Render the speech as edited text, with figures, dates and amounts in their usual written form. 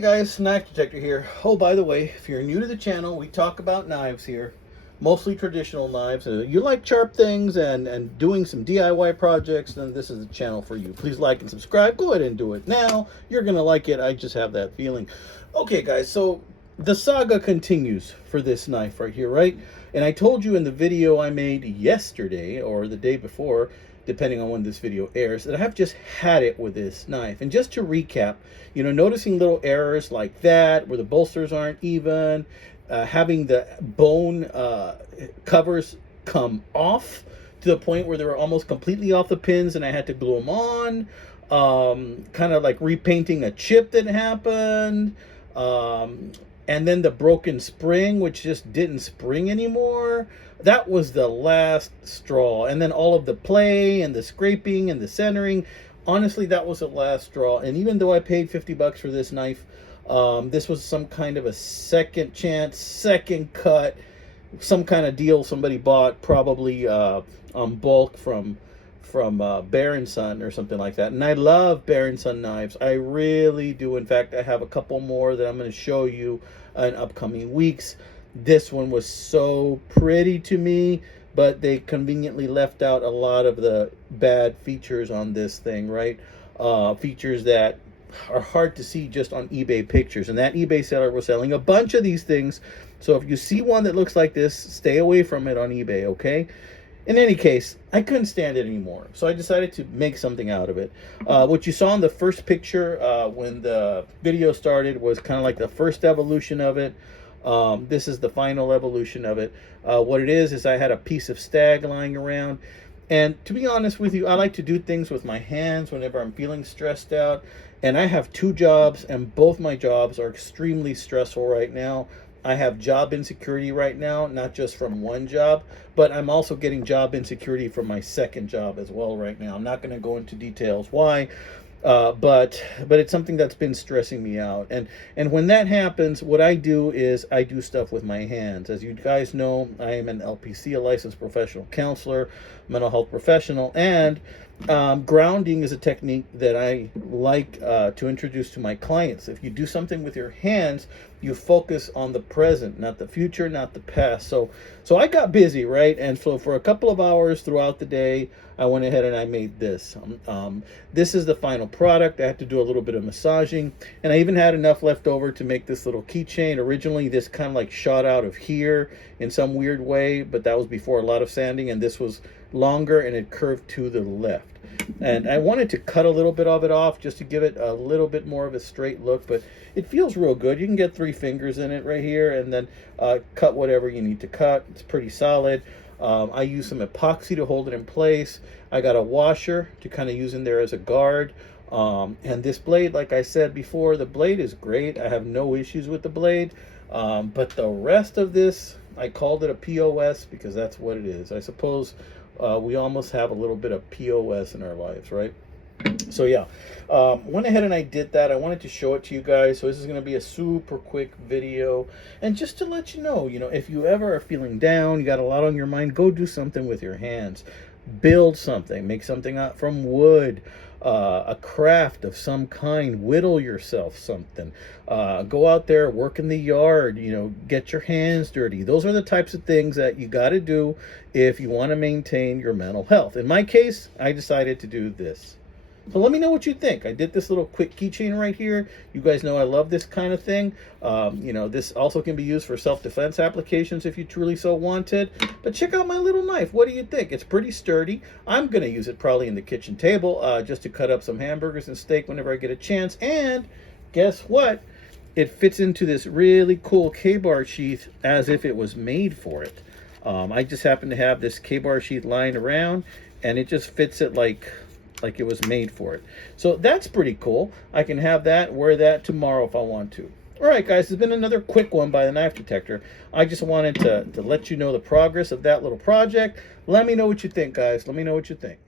Hey guys, Knife Detector here. Oh, by the way, if you're new to the channel, we talk about knives here, mostly traditional knives. You like sharp things and doing some DIY projects, then this is the channel for you. Please like and subscribe. Go ahead and do it now. You're gonna like it. I just have that feeling. Okay guys, so the saga continues for this knife right here, right? And I told you in the video I made yesterday or the day before, depending on when this video airs, that I have just had it with this knife. And just to recap, you know, noticing little errors like that, where the bolsters aren't even, having the bone covers come off to the point where they were almost completely off the pins and I had to glue them on, kind of like repainting a chip that happened, and then the broken spring, which just didn't spring anymore. That was the last straw. And then all of the play and the scraping and the centering, honestly, that was the last straw. And even though I paid 50 bucks for this knife, this was some kind of a second chance, second cut, some kind of deal somebody bought, probably on bulk from Bear & Son or something like that. And I love Bear & Son knives. I really do. In fact, I have a couple more that I'm going to show you in upcoming weeks. This one was so pretty to me, but they conveniently left out a lot of the bad features on this thing, right? Features that are hard to see just on eBay pictures. And that eBay seller was selling a bunch of these things. So if you see one that looks like this, stay away from it on eBay, okay? In any case, I couldn't stand it anymore, so I decided to make something out of it. What you saw in the first picture when the video started was kind of like the first evolution of it. This is the final evolution of it. What it is I had a piece of stag lying around. And to be honest with you, I like to do things with my hands whenever I'm feeling stressed out. And I have two jobs, and both my jobs are extremely stressful right now. I have job insecurity right now, not just from one job, but I'm also getting job insecurity from my second job as well right now. I'm not going to go into details why, but it's something that's been stressing me out. And when that happens, what I do is I do stuff with my hands. As you guys know, I am an LPC, a licensed professional counselor, mental health professional, and grounding is a technique that I like to introduce to my clients. If you do something with your hands, you focus on the present, not the future, not the past. So I got busy, right? And so for a couple of hours throughout the day, I went ahead and I made this. This is the final product. I had to do a little bit of massaging, and I even had enough left over to make this little keychain. Originally, this kind of like shot out of here in some weird way, but that was before a lot of sanding, and this was longer and it curved to the left. And I wanted to cut a little bit of it off just to give it a little bit more of a straight look, but it feels real good. You can get 3 fingers in it right here, and then cut whatever you need to cut. It's pretty solid. I use some epoxy to hold it in place. I got a washer to kind of use in there as a guard. And this blade, like I said before, the blade is great. I have no issues with the blade. But the rest of this, I called it a POS because that's what it is. I suppose we almost have a little bit of POS in our lives, right? So yeah, went ahead and I did that. I wanted to show it to you guys. So this is going to be a super quick video. And just to let you know, if you ever are feeling down, you got a lot on your mind, go do something with your hands. Build something, make something out from wood, a craft of some kind, whittle yourself something, go out there, work in the yard, get your hands dirty. Those are the types of things that you got to do if you want to maintain your mental health. In my case, I decided to do this. So let me know what you think. I did this little quick keychain right here. You guys know I love this kind of thing. This also can be used for self-defense applications if you truly so wanted. But check out my little knife. What do you think? It's pretty sturdy. I'm going to use it probably in the kitchen table just to cut up some hamburgers and steak whenever I get a chance. And guess what? It fits into this really cool K-bar sheath as if it was made for it. I just happen to have this K-bar sheath lying around, and it just fits it like it was made for it. So that's pretty cool. I can have that, wear that tomorrow if I want to. All right, guys, it's been another quick one by the Knife Detector. I just wanted to let you know the progress of that little project. Let me know what you think, guys. Let me know what you think.